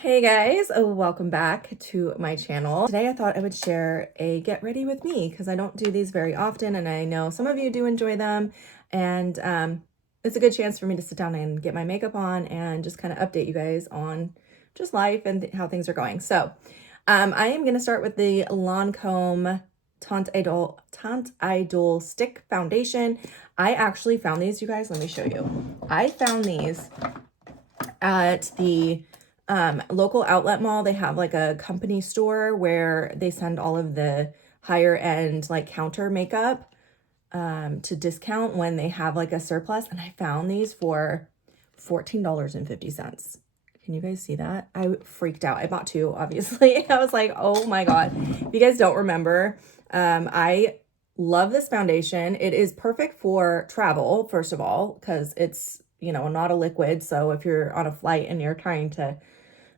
Hey guys, welcome back to my channel. Today I thought I would share a get ready with me because I don't do these very often and I know some of you do enjoy them, and it's a good chance for me to sit down and get my makeup on and just kind of update you guys on just life and how things are going. So I am going to start with the Lancome Tante Idol Stick Foundation. I actually found these, you guys. Let me show you. I found these at the local outlet mall. They have like a company store where they send all of the higher end like counter makeup to discount when they have like a surplus. And I found these for $14.50. Can you guys see that? I freaked out. I bought two, obviously. I was like, oh my God. If you guys don't remember, I love this foundation. It is perfect for travel, first of all, because it's, you know, not a liquid. So if you're on a flight and you're trying to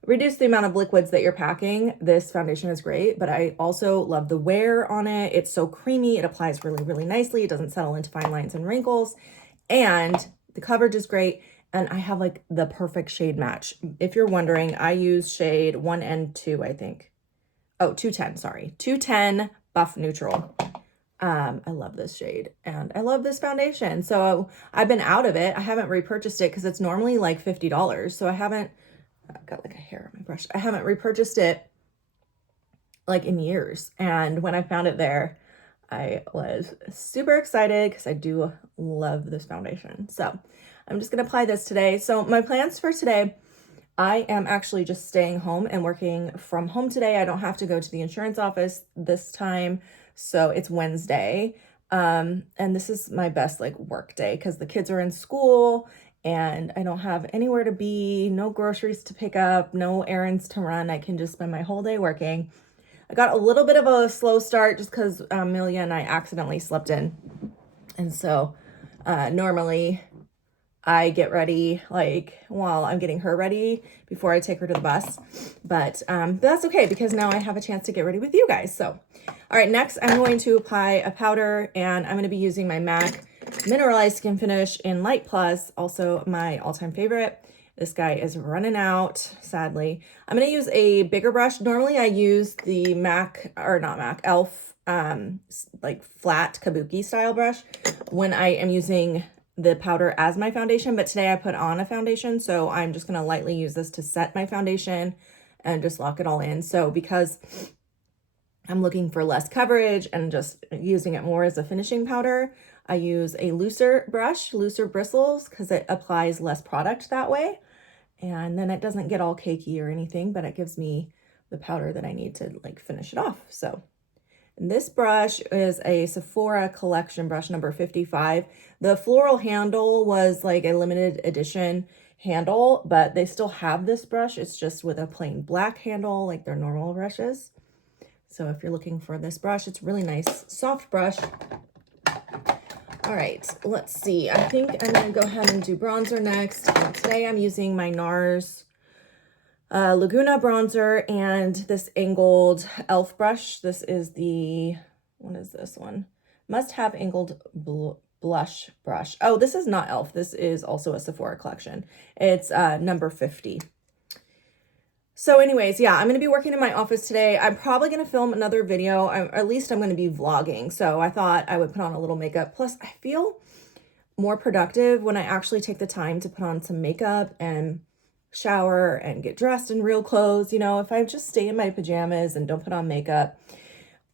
reduce the amount of liquids that you're packing, this foundation is great. But I also love the wear on it. It's so creamy. It applies really, really nicely. It doesn't settle into fine lines and wrinkles. And the coverage is great. And I have like the perfect shade match. If you're wondering, I use shade 1 and 2, I think. Oh, 210, sorry. 210 Buff Neutral. I love this shade and I love this foundation. So I've been out of it. I haven't repurchased it because it's normally like $50. So I haven't, I've got like a hair on my brush. I haven't repurchased it like in years. And when I found it there, I was super excited because I do love this foundation. So I'm just going to apply this today. So my plans for today, I am actually just staying home and working from home today. I don't have to go to the insurance office this time. So it's Wednesday. And this is my best like work day because the kids are in school and I don't have anywhere to be, no groceries to pick up, no errands to run. I can just spend my whole day working. I got a little bit of a slow start just because Amelia and I accidentally slept in. And so normally I get ready like while I'm getting her ready before I take her to the bus. But that's okay because now I have a chance to get ready with you guys. So, all right, next I'm going to apply a powder and I'm going to be using my MAC Mineralized Skin Finish in Light Plus, also my all-time favorite. This guy is running out, sadly. I'm going to use a bigger brush. Normally I use the MAC, or not MAC, e.l.f. Like flat kabuki style brush when I am using the powder as my foundation, but today I put on a foundation, so I'm just going to lightly use this to set my foundation and just lock it all in. So because I'm looking for less coverage and just using it more as a finishing powder, I use a looser brush, looser bristles, because it applies less product that way. And then it doesn't get all cakey or anything, but it gives me the powder that I need to like finish it off. So and this brush is a Sephora collection brush number 55. The floral handle was like a limited edition handle, but they still have this brush. It's just with a plain black handle like their normal brushes. So if you're looking for this brush, it's really nice, soft brush. All right, let's see. I think I'm gonna go ahead and do bronzer next. Today I'm using my NARS Laguna bronzer and this angled e.l.f. brush. This is the, what is this one? Must Have Angled Blush Brush. Oh, this is not e.l.f. This is also a Sephora collection. It's number 50. So anyways, yeah, I'm going to be working in my office today. I'm probably going to film another video, or at least I'm going to be vlogging. So I thought I would put on a little makeup. Plus, I feel more productive when I actually take the time to put on some makeup and shower and get dressed in real clothes. You know, if I just stay in my pajamas and don't put on makeup,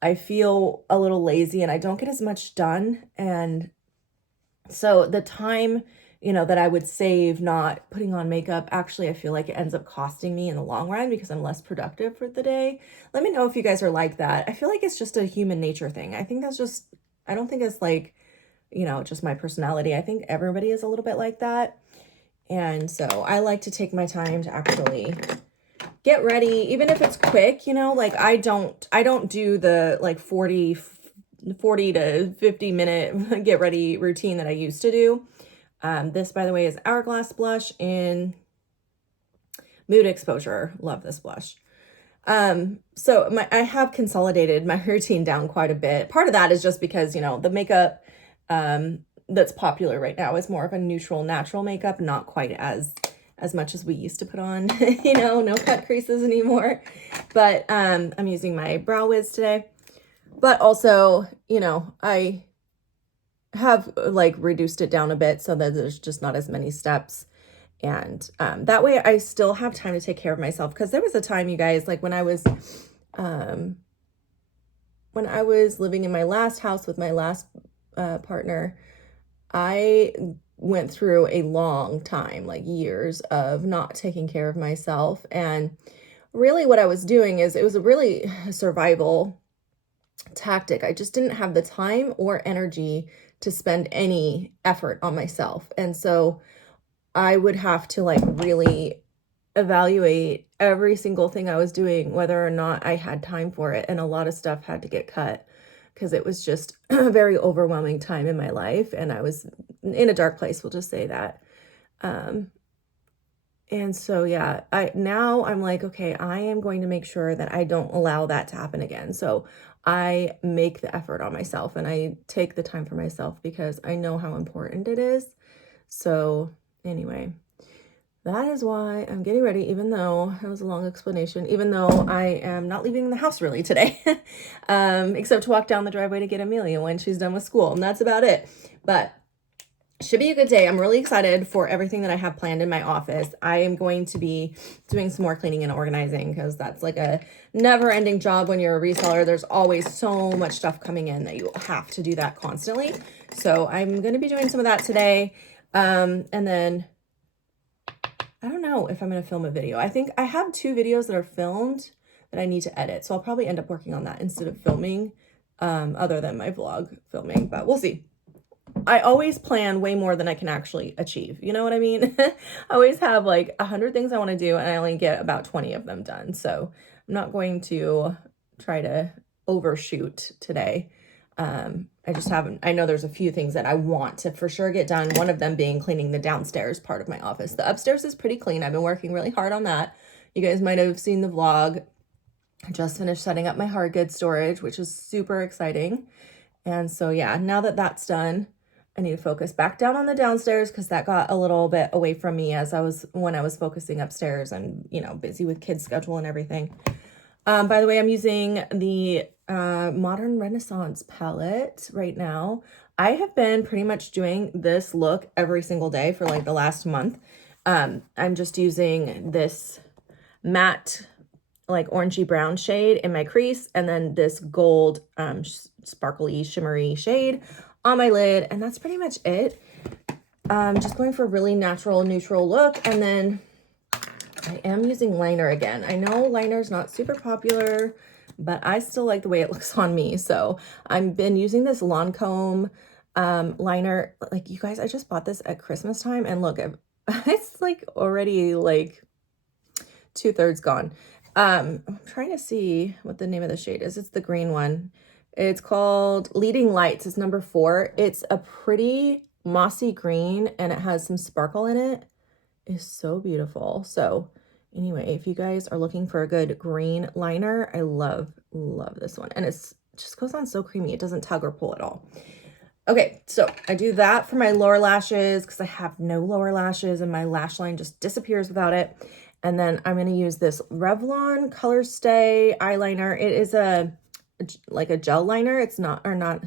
I feel a little lazy and I don't get as much done. And so the time, you know, that I would save not putting on makeup, actually, I feel like it ends up costing me in the long run because I'm less productive for the day. Let me know if you guys are like that. I feel like it's just a human nature thing. I think that's just, I don't think it's like, you know, just my personality. I think everybody is a little bit like that. And so I like to take my time to actually get ready, even if it's quick, you know, like I don't do the like 40 to 50 minute get ready routine that I used to do. This, by the way, is Hourglass blush in Mood Exposure. Love this blush. So I have consolidated my routine down quite a bit. Part of that is just because, you know, the makeup, that's popular right now is more of a neutral, natural makeup, not quite as as much as we used to put on, you know, no cut creases anymore. But I'm using my Brow Wiz today. But also, you know, I have like reduced it down a bit so that there's just not as many steps. And that way I still have time to take care of myself. Because there was a time, you guys, like when I was living in my last house with my last partner, I went through a long time, like years of not taking care of myself. And really what I was doing is, it was a really survival tactic. I just didn't have the time or energy to spend any effort on myself. And so I would have to like really evaluate every single thing I was doing, whether or not I had time for it. And a lot of stuff had to get cut because it was just a very overwhelming time in my life. And I was in a dark place, we'll just say that. And so, yeah, now I'm like, okay, I am going to make sure that I don't allow that to happen again. So I make the effort on myself and I take the time for myself because I know how important it is. So anyway, that is why I'm getting ready, even though it was a long explanation, even though I am not leaving the house really today, except to walk down the driveway to get Amelia when she's done with school. And that's about it. But should be a good day. I'm really excited for everything that I have planned in my office. I am going to be doing some more cleaning and organizing because that's like a never-ending job when you're a reseller. There's always so much stuff coming in that you have to do that constantly. So I'm going to be doing some of that today. And then I don't know if I'm going to film a video. I think I have 2 videos that are filmed that I need to edit. So I'll probably end up working on that instead of filming, other than my vlog filming, but we'll see. I always plan way more than I can actually achieve. You know what I mean? I always have like 100 things I want to do and I only get about 20 of them done. So I'm not going to try to overshoot today. I just haven't, I know there's a few things that I want to for sure get done. One of them being cleaning the downstairs part of my office. The upstairs is pretty clean. I've been working really hard on that. You guys might have seen the vlog. I just finished setting up my hard goods storage, which is super exciting. And so, yeah, now that that's done, I need to focus back down on the downstairs because that got a little bit away from me when I was focusing upstairs and, you know, busy with kids' schedule and everything. By the way, I'm using the Modern Renaissance palette right now. I have been pretty much doing this look every single day for like the last month. I'm just using this matte, like orangey brown shade in my crease, and then this gold sparkly shimmery shade on my lid, and that's pretty much it. Just going for a really natural neutral look. And then I am using liner again. I know liner's not super popular, but I still like the way it looks on me. So I've been using this Lancome liner. Like, you guys, I just bought this at Christmas time, and look, it's like already like 2/3 gone. I'm trying to see what the name of the shade is. It's the green one. It's called Leading Lights. It's number 4. It's a pretty mossy green and it has some sparkle in it. It's so beautiful. So anyway, if you guys are looking for a good green liner, I love this one. And it just goes on so creamy. It doesn't tug or pull at all. Okay, so I do that for my lower lashes because I have no lower lashes and my lash line just disappears without it. And then I'm going to use this Revlon Color Stay eyeliner. It is like a gel liner. It's not, I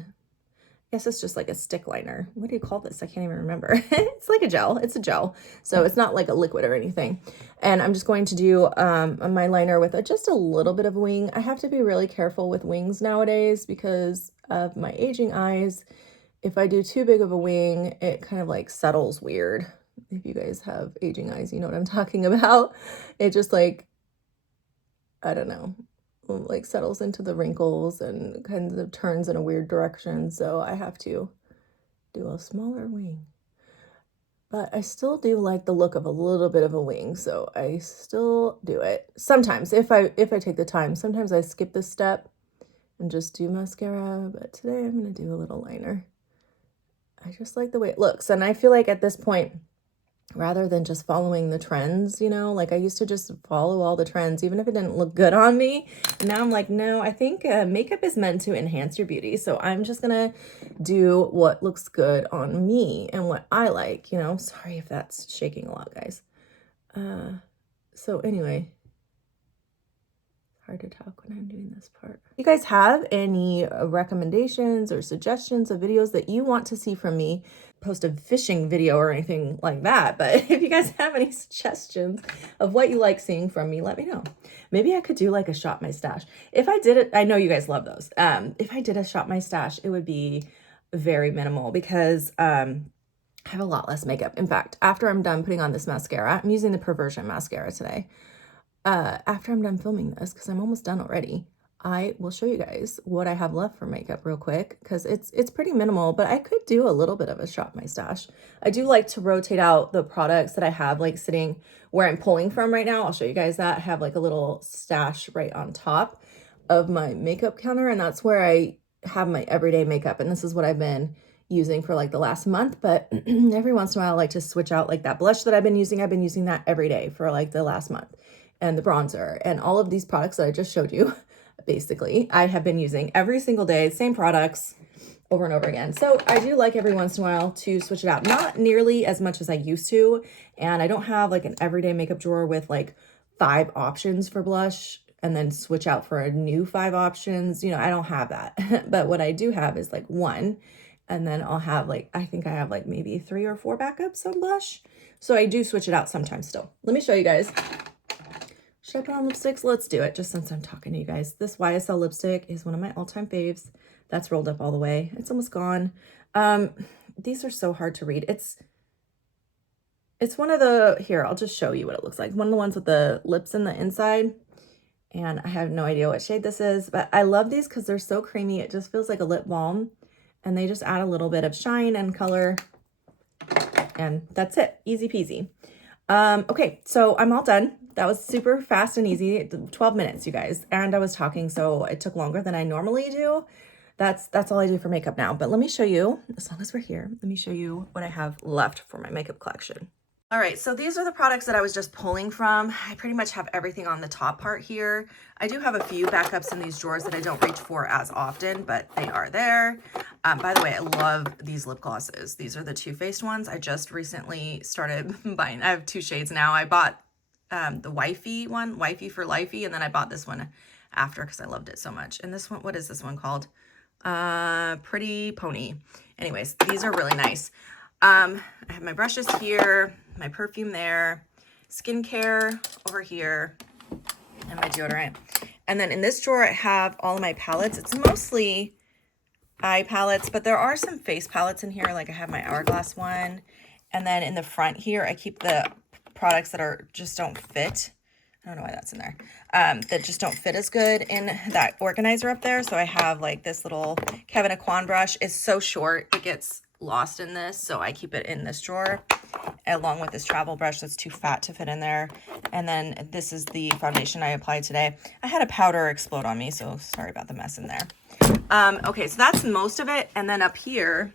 guess it's just like a stick liner. What do you call this? I can't even remember. It's like a gel. It's a gel. So it's not like a liquid or anything. And I'm just going to do my liner with just a little bit of wing. I have to be really careful with wings nowadays because of my aging eyes. If I do too big of a wing, it kind of like settles weird. If you guys have aging eyes, you know what I'm talking about. It just like, I don't know, like settles into the wrinkles and kind of turns in a weird direction. So I have to do a smaller wing. But I still do like the look of a little bit of a wing, so I still do it. Sometimes, if I take the time, sometimes I skip this step and just do mascara, but today I'm going to do a little liner. I just like the way it looks, and I feel like at this point, rather than just following the trends, you know, like I used to just follow all the trends, even if it didn't look good on me. Now I'm like, no, I think makeup is meant to enhance your beauty. So I'm just gonna do what looks good on me and what I like, you know. Sorry if that's shaking a lot, guys. So anyway, hard to talk when I'm doing this part. You guys have any recommendations or suggestions of videos that you want to see from me? Post a fishing video or anything like that, but if you guys have any suggestions of what you like seeing from me, let me know. Maybe I could do like a shop my stash. If I did it, I know you guys love those. If I did a shop my stash, it would be very minimal because I have a lot less makeup. In fact, after I'm done putting on this mascara, I'm using the Perversion mascara today. After I'm done filming this, because I'm almost done already, I will show you guys what I have left for makeup real quick, because it's pretty minimal, but I could do a little bit of a shop my stash. I do like to rotate out the products that I have like sitting where I'm pulling from right now. I'll show you guys that. I have like a little stash right on top of my makeup counter, and that's where I have my everyday makeup, and this is what I've been using for like the last month. But every once in a while I like to switch out like that blush that I've been using that every day for like the last month, and the bronzer and all of these products that I just showed you. Basically, I have been using every single day, same products over and over again. So I do like every once in a while to switch it out, not nearly as much as I used to. And I don't have like an everyday makeup drawer with like 5 options for blush and then switch out for a new 5 options. You know, I don't have that. But what I do have is like 1, and then I'll have like, I think I have like maybe 3 or 4 backups on blush. So I do switch it out sometimes still. Let me show you guys. Should I put on lipsticks? Let's do it, just since I'm talking to you guys. This YSL lipstick is one of my all-time faves. That's rolled up all the way. It's almost gone. These are so hard to read. It's one of the, here, I'll just show you what it looks like. One of the ones with the lips in the inside. And I have no idea what shade this is, but I love these because they're so creamy. It just feels like a lip balm. And they just add a little bit of shine and color. And that's it. Easy peasy. Okay, so I'm all done. That was super fast and easy. 12 minutes, you guys. And I was talking, so it took longer than I normally do. That's all I do for makeup now. But let me show you, as long as we're here, let me show you what I have left for my makeup collection. All right, so these are the products that I was just pulling from. I pretty much have everything on the top part here. I do have a few backups in these drawers that I don't reach for as often, but they are there. By the way, I love these lip glosses. These are the Too Faced ones. I just recently started buying. I have 2 shades now. I bought the Wifey one, Wifey for Lifey, and then I bought this one after because I loved it so much. And this one, what is this one called? Pretty Pony. Anyways, these are really nice. I have my brushes here, my perfume there, skincare over here, and my deodorant. And then in this drawer, I have all of my palettes. It's mostly eye palettes, but there are some face palettes in here. Like I have my Hourglass one. And then in the front here, I keep the products that are just don't fit. I don't know why that's in there. That just don't fit as good in that organizer up there. So I have like this little Kevin Aquan brush. It's so short, it gets lost in this, so I keep it in this drawer along with this travel brush that's too fat to fit in there. And then this is the foundation I applied today. I had a powder explode on me, so sorry about the mess in there. Okay, so that's most of it. And then up here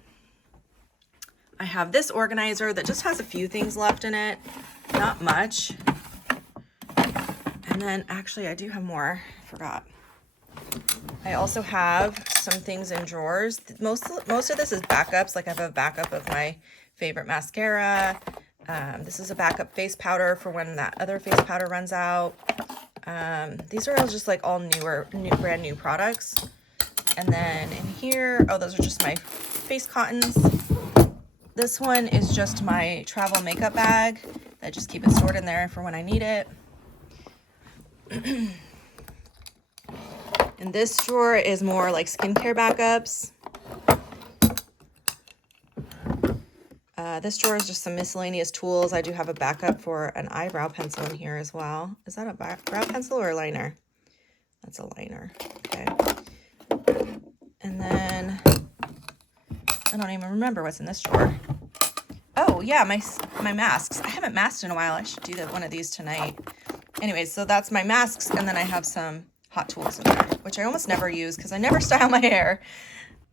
I have this organizer that just has a few things left in it, not much. And then actually I do have more, I forgot. I also have some things in drawers. Most of this is backups. Like I have a backup of my favorite mascara. This is a backup face powder for when that other face powder runs out. These are all just like all brand new products. And then in here, oh, those are just my face cottons. This one is just my travel makeup bag. I just keep it stored in there for when I need it. And this drawer is more like skincare backups. This drawer is just some miscellaneous tools. I do have a backup for an eyebrow pencil in here as well. Is that a brow pencil or a liner? That's a liner. Okay. And then I don't even remember what's in this drawer. Oh yeah, my masks. I haven't masked in a while. I should do one of these tonight. Anyways, so that's my masks, and then I have some hot tools in there, which I almost never use because I never style my hair.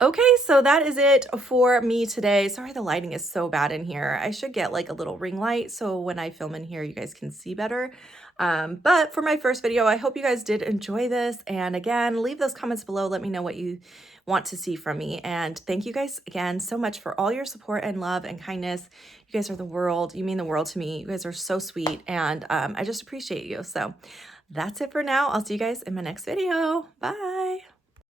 Okay, so that is it for me today. Sorry, the lighting is so bad in here. I should get like a little ring light so when I film in here, you guys can see better. But for my first video, I hope you guys did enjoy this. And again, leave those comments below. Let me know what you want to see from me. And thank you guys again so much for all your support and love and kindness. You guys are the world. You mean the world to me. You guys are so sweet. And I just appreciate you. So that's it for now. I'll see you guys in my next video. Bye.